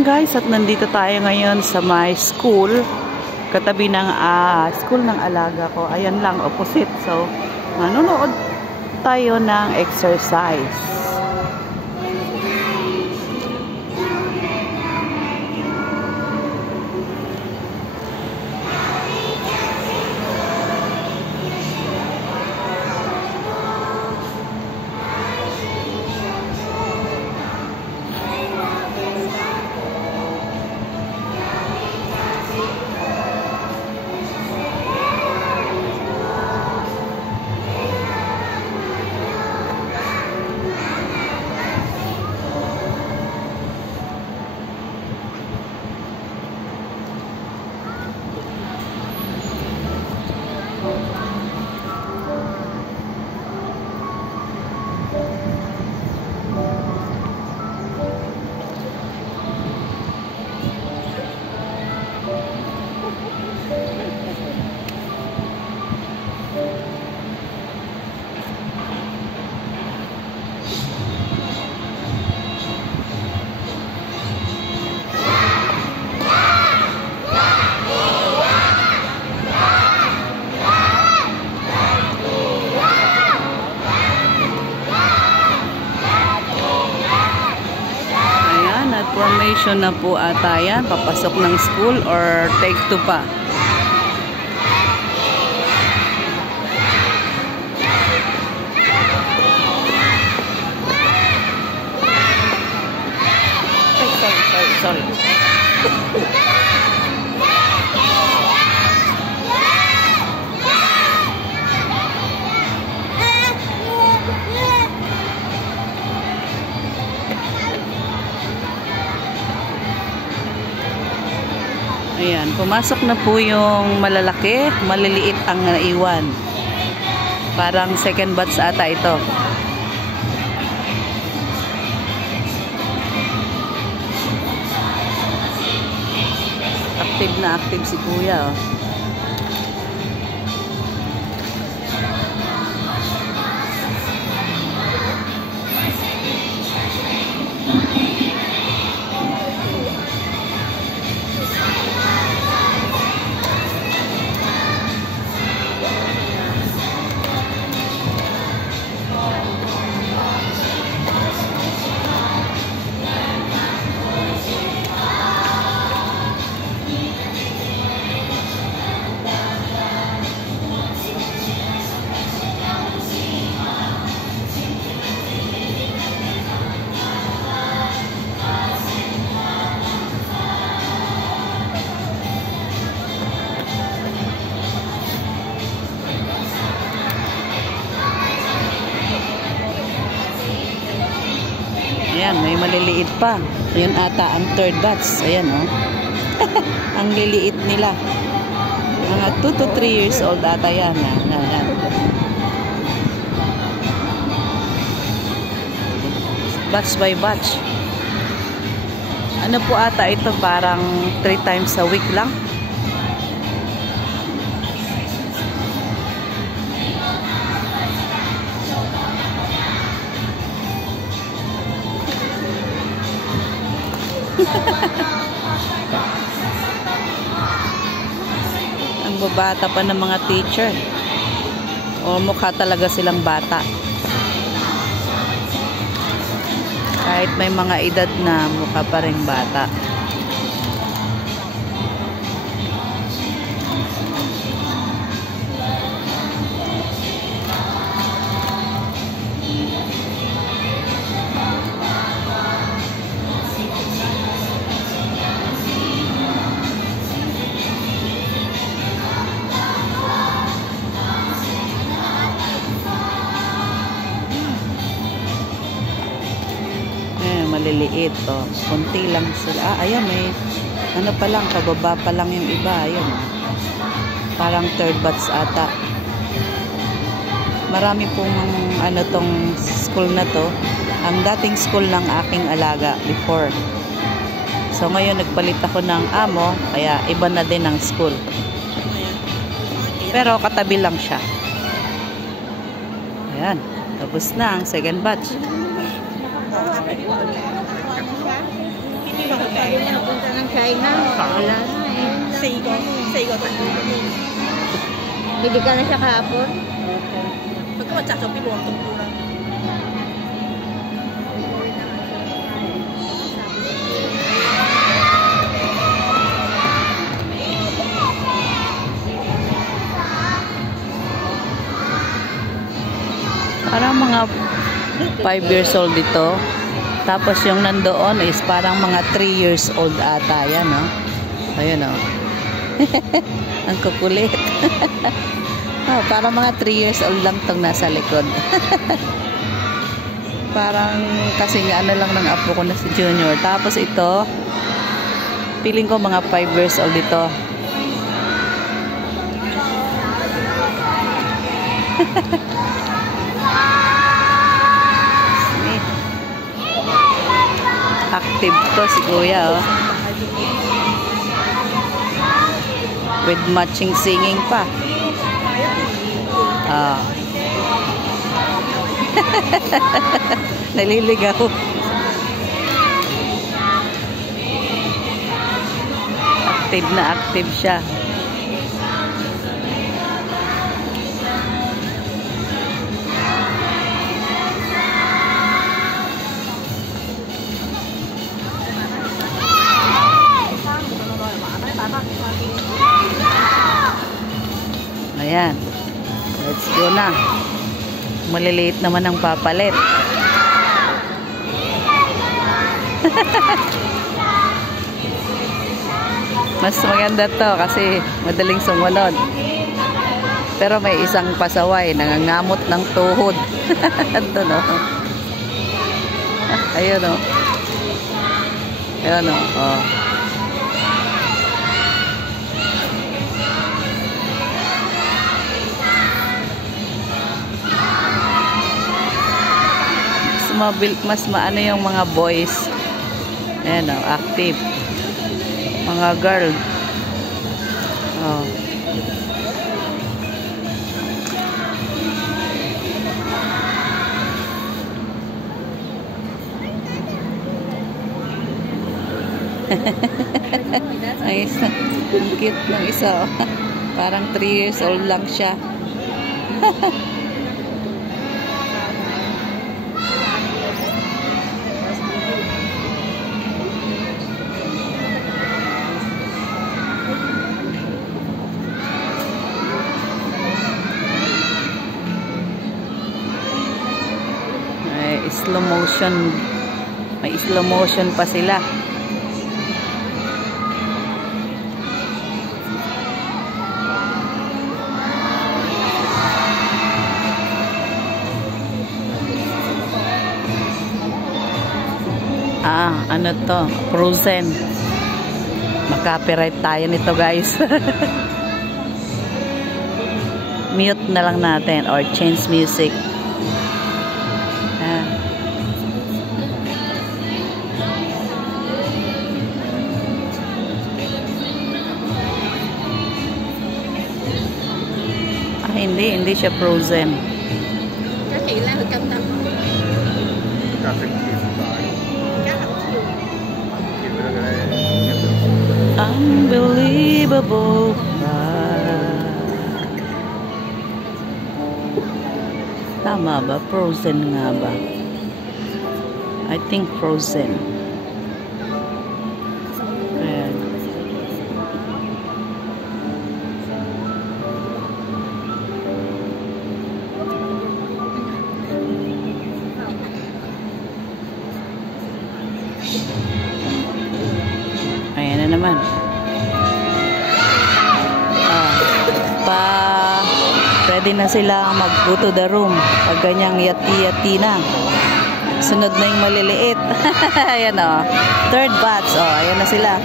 morning guys, at nandito tayo ngayon sa my school, katabi ng school ng alaga ko. Ayan lang, opposite. So, manonood tayo ng exercise. Formation na po ata yan. Papasok ng school or take two pa. Sorry. Ayan, pumasok na po yung malalaki, maliliit ang naiwan. Parang second batch ata ito. Active na active si kuya, oh. Ayan, may maliliit pa. Yun ata ang third batch. Ayan, oh. Ang liliit nila. Mga 2 to 3 years old ata yan. Ayan. Batch by batch. Ano po ata ito? Parang 3 times a week lang. Ang babata pa ng mga teacher. O mukha talaga silang bata. Kahit may mga edad na, mukha pa ring bata. Maliliit, oh. Kunti lang sila. Ayan, may ano pa lang, kababa pa lang yung iba. Ayan, parang third batch ata. Marami pong ano tong school na to. Ang dating school ng aking alaga before. So ngayon nagpalit ako ng amo, kaya iba na din ang school. Pero katabi lang siya. Ayan, tapos na ang second batch. Sabi mo napunta ng China. Wala na eh. 4 個仔。Bili ka na siya kahapon?佢今日摘咗邊個運動褲啦？ Parang mga 5 years old dito. Tapos yung nandoon is parang mga 3 years old ata yan, no? Ayun, no? Ang kukulit. Oh, parang mga 3 years old lang tong nasa likod. Parang kasi nga ano lang ng apo ko na si Junior. Tapos ito, feeling ko mga 5 years old dito. Active to si Kuya, oh. With matching singing pa. Ah. Naliligaw. Active na active siya. Ayan. Let's go na. Maliliit naman ang papalit. Mas maganda to kasi madaling sumunod. Pero may isang pasaway, nangangamot ng tuhod. Ito, no? Ayun, no? Ayun, no? Oh. Mas maano yung mga boys. Ayan, oh, active. Mga girl. Oh. Ay, ang cute ng isa. Oh. Parang 3 years old lang siya. Slow motion. May slow motion pa sila. Ah, ano to? Frozen. Makapiright tayo nito, guys. Mute na lang natin or change music. Hindi siya frozen. Unbelievable. Tama ba? Frozen nga ba? I think frozen. Ayan. Ayan na naman. Ready na sila mag-go to the room. Pag ganyang yati-yati na. Sunod na yung maliliit. Ayan, o. Third batch. O, ayan na sila.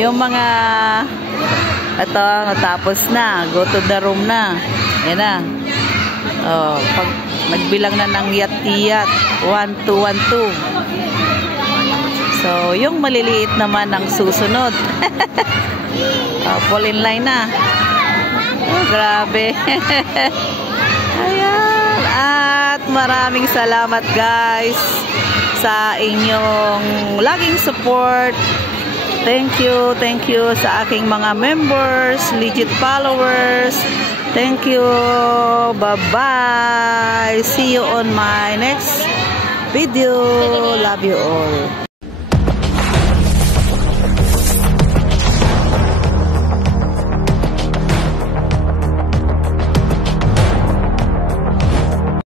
Yung mga ito, natapos na. Go to the room na. Ayan na. O, pag nagbilang na ng yat-yat. 1, 2, 1, 2. So, yung maliliit naman ang susunod. Fall in line na. Oh, grabe. Ayan. maraming salamat guys sa inyong laging support. Thank you sa aking mga members, legit followers. Thank you. Bye-bye. See you on my next video. Love you all.